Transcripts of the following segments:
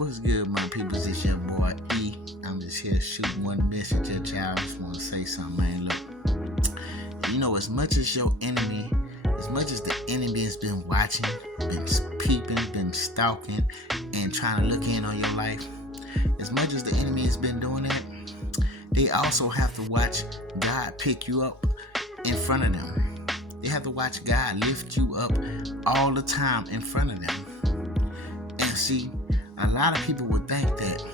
What's good, my people? It's your boy E. I'm just here to shoot one message at y'all. I just want to say something, man. Look, as much as your enemy, as much as the enemy has been watching, been peeping, been stalking, and trying to look in on your life, as much as the enemy has been doing that, they also have to watch God pick you up in front of them. They have to watch God lift you up all the time in front of them. And see, a lot of people would think that,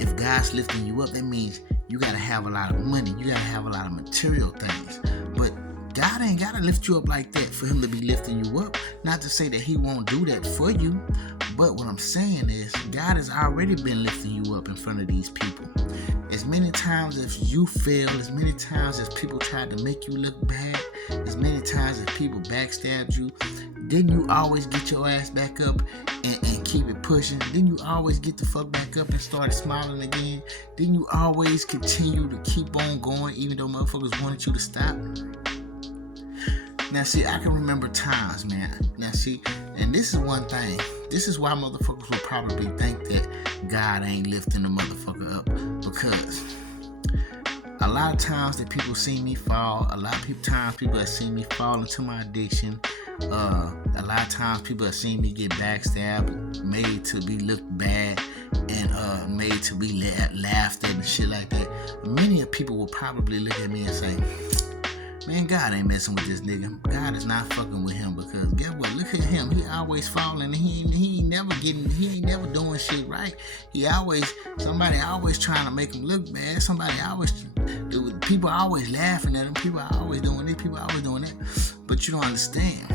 if God's lifting you up, that means you gotta have a lot of money, you gotta have a lot of material things. But God ain't gotta lift you up like that for him to be lifting you up. Not to say that he won't do that for you, but what I'm saying is God has already been lifting you up in front of these people. As many times as you fail, as many times as people tried to make you look bad, as many times as people backstabbed you, didn't you always get your ass back up and keep it pushing? Didn't you always get the fuck back up and start smiling again? Didn't you always continue to keep on going even though motherfuckers wanted you to stop? Now see, I can remember times, man. Now see, and this is one thing. This is why motherfuckers will probably think that God ain't lifting the motherfucker up. Because a lot of times that people see me fall, a lot of times people have seen me fall into my addiction. A lot of times people have seen me get backstabbed, made to be looked bad, and made to be laughed at and shit like that. Many of people will probably look at me and say, man, God ain't messing with this nigga. God is not fucking with him because guess what? Look at him. He always falling. He ain't never doing shit right. Somebody always trying to make him look bad. People always laughing at him. People are always doing this. People are always doing that. But you don't understand.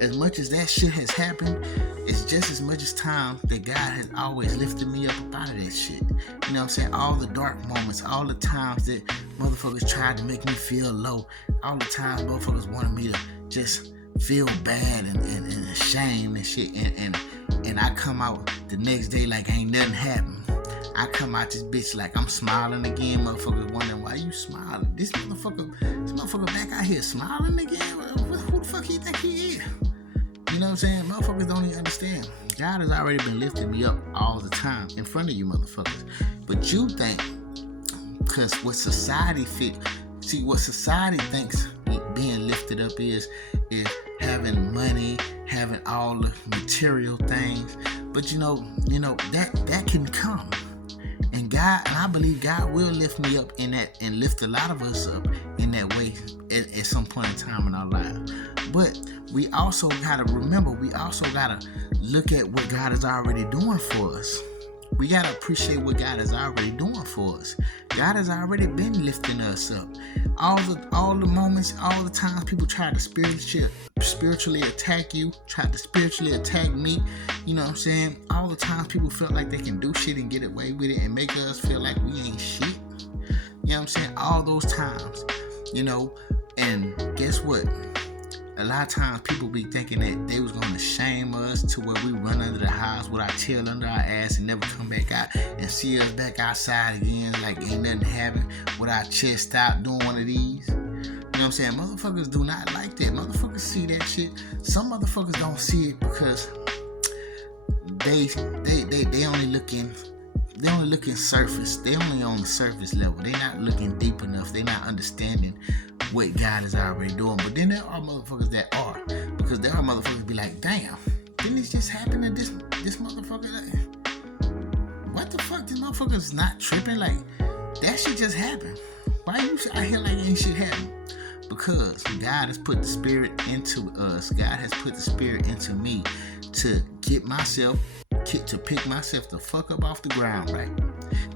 As much as that shit has happened, it's just as much as time that God has always lifted me up out of that shit. You know what I'm saying? All the dark moments, all the times that motherfuckers tried to make me feel low, all the times motherfuckers wanted me to just feel bad and ashamed and shit. And I come out the next day like ain't nothing happened. I come out this bitch like I'm smiling again. Motherfuckers wondering why you smiling. This motherfucker back out here smiling again. Who the fuck he think he is? You know what I'm saying? Motherfuckers don't even understand. God has already been lifting me up all the time in front of you motherfuckers. But you think, because what society thinks being lifted up is having money, having all the material things. But that can come. And I believe God will lift me up in that and lift a lot of us up in that way at some point in time in our lives. But we also gotta remember, we also gotta look at what God is already doing for us. We gotta appreciate what God is already doing for us. God has already been lifting us up. All the moments, all the times people try to spiritually attack you, try to spiritually attack me, you know what I'm saying? All the times people felt like they can do shit and get away with it and make us feel like we ain't shit. You know what I'm saying? All those times, and guess what? A lot of times people be thinking that they was going to shame us to where we run under the house with our tail under our ass and never come back out and see us back outside again like ain't nothing happened with our chest out doing one of these. You know what I'm saying? Motherfuckers do not like that. Motherfuckers see that shit. Some motherfuckers don't see it because they only looking surface. They only on the surface level. They not looking deep enough. They not understanding what God is already doing. But then there are motherfuckers that are. Because there are motherfuckers be like, damn, didn't this just happen to this motherfucker? What the fuck? This motherfucker's not tripping? Like, that shit just happened. Why you out here like ain't shit happen? Because God has put the spirit into us. God has put the spirit into me to pick myself the fuck up off the ground, right?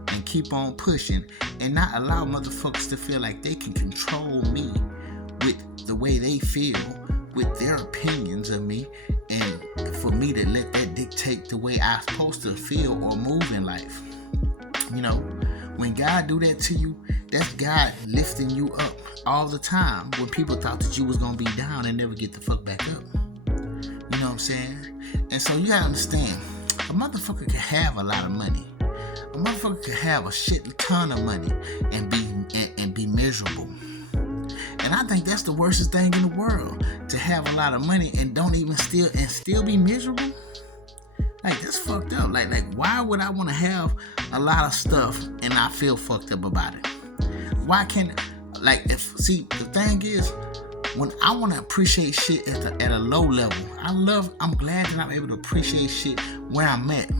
And keep on pushing and not allow motherfuckers to feel like they can control me with the way they feel, with their opinions of me, and for me to let that dictate the way I'm supposed to feel or move in life. When God do that to you, that's God lifting you up all the time when people thought that you was gonna be down and never get the fuck back up. You know what I'm saying? And so you gotta understand, a motherfucker can have a lot of money. A motherfucker can have a shit ton of money and be miserable. And I think that's the worstest thing in the world, to have a lot of money and still be miserable. Like that's fucked up. Like why would I want to have a lot of stuff and I feel fucked up about it? Why can't like if see the thing is when I want to appreciate shit at a low level, I'm glad that I'm able to appreciate shit where I'm at.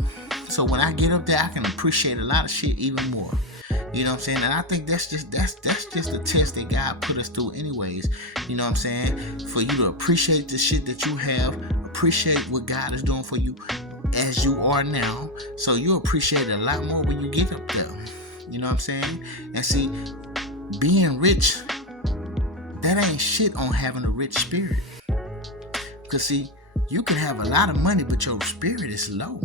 So when I get up there, I can appreciate a lot of shit even more. You know what I'm saying? And I think that's just a test that God put us through anyways. You know what I'm saying? For you to appreciate the shit that you have, appreciate what God is doing for you as you are now. So you'll appreciate it a lot more when you get up there. You know what I'm saying? And see, being rich, that ain't shit on having a rich spirit. Cause see, you can have a lot of money, but your spirit is low.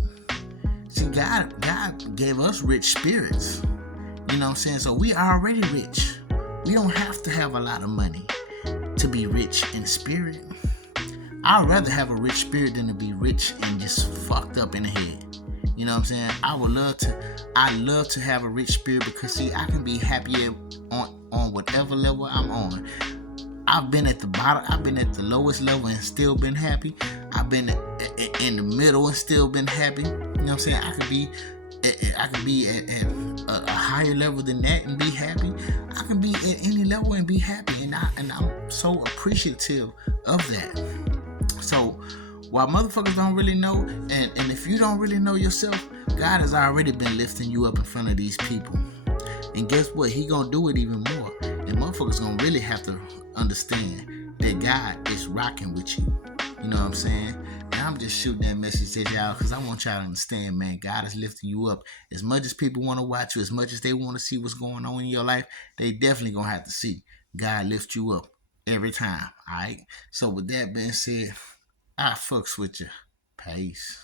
See, God gave us rich spirits. You know what I'm saying? So we are already rich. We don't have to have a lot of money to be rich in spirit. I'd rather have a rich spirit than to be rich and just fucked up in the head. You know what I'm saying? I love to have a rich spirit because see, I can be happier on whatever level I'm on. I've been at the bottom, I've been at the lowest level and still been happy. I've been in the middle and still been happy. You know what I'm saying? I can be at a higher level than that and be happy. I can be at any level and be happy, and I'm so appreciative of that. So while motherfuckers don't really know, and if you don't really know yourself, God has already been lifting you up in front of these people. And guess what? He gonna do it even more. And motherfuckers gonna really have to understand that God is rocking with you. You know what I'm saying? And I'm just shooting that message at y'all because I want y'all to understand, man, God is lifting you up. As much as people want to watch you, as much as they want to see what's going on in your life, they definitely gonna have to see God lift you up every time. Alright? So with that being said, I fucks with you. Peace.